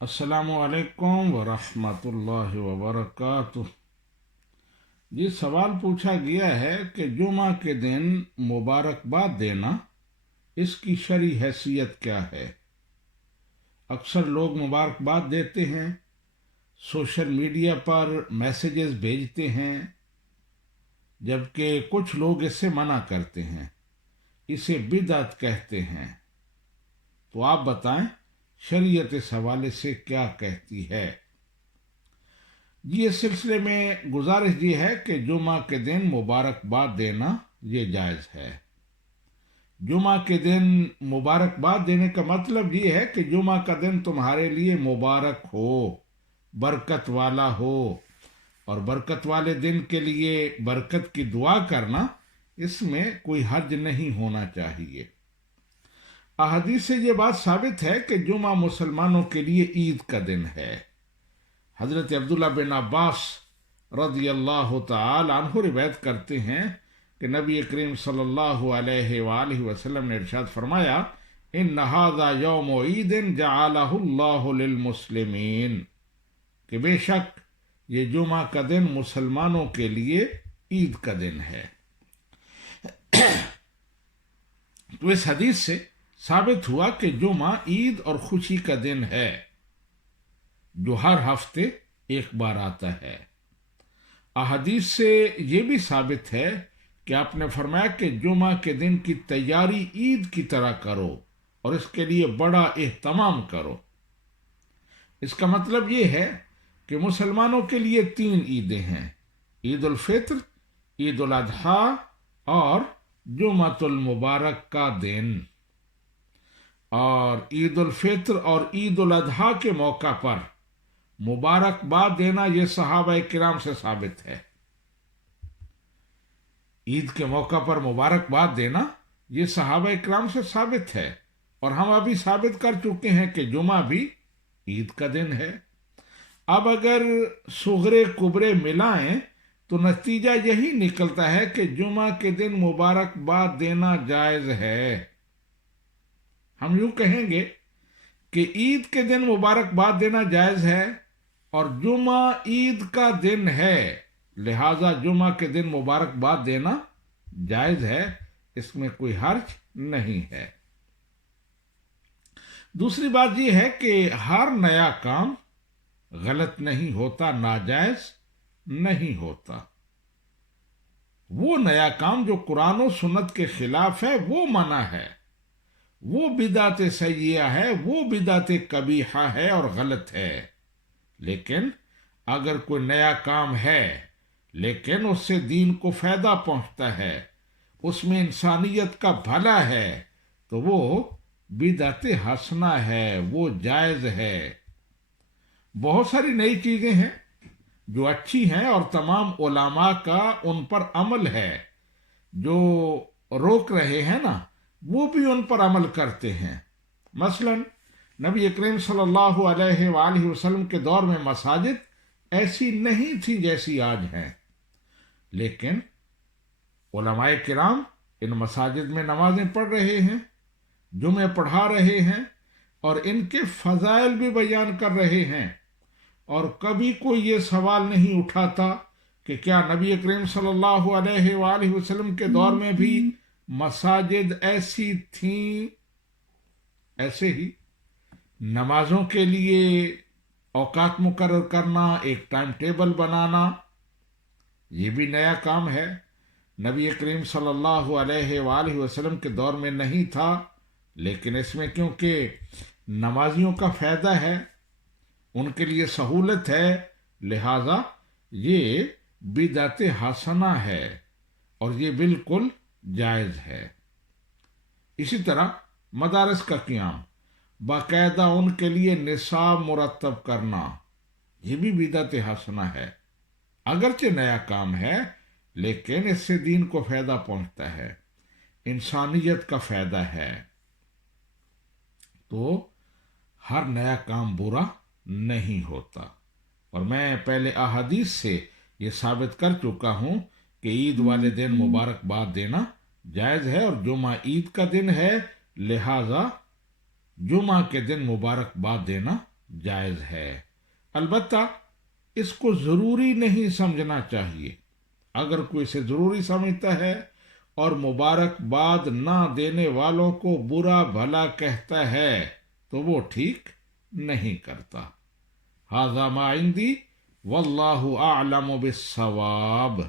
السلام علیکم ورحمۃ اللہ وبرکاتہ۔ جی، سوال پوچھا گیا ہے کہ جمعہ کے دن مبارکباد دینا، اس کی شرعی حیثیت کیا ہے؟ اکثر لوگ مبارکباد دیتے ہیں، سوشل میڈیا پر میسیجز بھیجتے ہیں، جبکہ کچھ لوگ اس سے منع کرتے ہیں، اسے بدعت کہتے ہیں۔ تو آپ بتائیں شریعت اس حوالے سے کیا کہتی ہے؟ جی، اس سلسلے میں گزارش یہ ہے کہ جمعہ کے دن مبارکباد دینا یہ جائز ہے۔ جمعہ کے دن مبارکباد دینے کا مطلب یہ ہے کہ جمعہ کا دن تمہارے لیے مبارک ہو، برکت والا ہو، اور برکت والے دن کے لیے برکت کی دعا کرنا، اس میں کوئی حرج نہیں ہونا چاہیے۔ احادیث سے یہ بات ثابت ہے کہ جمعہ مسلمانوں کے لیے عید کا دن ہے۔ حضرت عبداللہ بن عباس رضی اللہ تعالی عنہ روایت کرتے ہیں کہ نبی کریم صلی اللہ علیہ وآلہ وسلم نے ارشاد فرمایا، ان ھذا یوم عید جعلہ اللہ للمسلمین، کہ بے شک یہ جمعہ کا دن مسلمانوں کے لیے عید کا دن ہے۔ تو اس حدیث سے ثابت ہوا کہ جمعہ عید اور خوشی کا دن ہے، جو ہر ہفتے ایک بار آتا ہے۔ احادیث سے یہ بھی ثابت ہے کہ آپ نے فرمایا کہ جمعہ کے دن کی تیاری عید کی طرح کرو اور اس کے لیے بڑا اہتمام کرو۔ اس کا مطلب یہ ہے کہ مسلمانوں کے لیے 3 عیدیں ہیں: عید الفطر، عید الاضحیٰ اور جمعۃ المبارک کا دن۔ اور عید الفطر اور عید الاضحیٰ کے موقع پر مبارکباد دینا یہ صحابہ کرام سے ثابت ہے۔ عید کے موقع پر مبارکباد دینا یہ صحابہ کرام سے ثابت ہے، اور ہم ابھی ثابت کر چکے ہیں کہ جمعہ بھی عید کا دن ہے۔ اب اگر صغرے کبرے ملائیں تو نتیجہ یہی نکلتا ہے کہ جمعہ کے دن مبارکباد دینا جائز ہے۔ ہم یوں کہیں گے کہ عید کے دن مبارکباد دینا جائز ہے، اور جمعہ عید کا دن ہے، لہذا جمعہ کے دن مبارکباد دینا جائز ہے، اس میں کوئی حرج نہیں ہے۔ دوسری بات یہ ہے کہ ہر نیا کام غلط نہیں ہوتا، ناجائز نہیں ہوتا۔ وہ نیا کام جو قرآن و سنت کے خلاف ہے وہ منع ہے، وہ بدعت سیئہ ہے، وہ بدعت قبیحہ ہے اور غلط ہے۔ لیکن اگر کوئی نیا کام ہے لیکن اس سے دین کو فائدہ پہنچتا ہے، اس میں انسانیت کا بھلا ہے، تو وہ بدعت حسنہ ہے، وہ جائز ہے۔ بہت ساری نئی چیزیں ہیں جو اچھی ہیں اور تمام علماء کا ان پر عمل ہے، جو روک رہے ہیں نا وہ بھی ان پر عمل کرتے ہیں۔ مثلا نبی کریم صلی اللہ علیہ وآلہ وسلم کے دور میں مساجد ایسی نہیں تھی جیسی آج ہیں، لیکن علماء کرام ان مساجد میں نمازیں پڑھ رہے ہیں، جمعے پڑھا رہے ہیں، اور ان کے فضائل بھی بیان کر رہے ہیں، اور کبھی کوئی یہ سوال نہیں اٹھاتا کہ کیا نبی کریم صلی اللہ علیہ وآلہ وسلم کے دور میں بھی مساجد ایسی تھیں؟ ایسے ہی نمازوں کے لیے اوقات مقرر کرنا، ایک ٹائم ٹیبل بنانا، یہ بھی نیا کام ہے، نبی کریم صلی اللہ علیہ وآلہ وسلم کے دور میں نہیں تھا، لیکن اس میں کیونکہ نمازیوں کا فائدہ ہے، ان کے لیے سہولت ہے، لہذا یہ بدعت حسنہ ہے اور یہ بالکل جائز ہے۔ اسی طرح مدارس کا قیام، باقاعدہ ان کے لیے نصاب مرتب کرنا، یہ بھی بدعت حسنہ ہے، اگرچہ نیا کام ہے لیکن اس سے دین کو فائدہ پہنچتا ہے، انسانیت کا فائدہ ہے۔ تو ہر نیا کام برا نہیں ہوتا، اور میں پہلے احادیث سے یہ ثابت کر چکا ہوں کہ عید والے دن مبارکباد دینا جائز ہے، اور جمعہ عید کا دن ہے، لہذا جمعہ کے دن مبارکباد دینا جائز ہے، البتہ اس کو ضروری نہیں سمجھنا چاہیے۔ اگر کوئی اسے ضروری سمجھتا ہے اور مبارکباد نہ دینے والوں کو برا بھلا کہتا ہے تو وہ ٹھیک نہیں کرتا۔ ھذا ما عندی واللہ اعلم بالصواب۔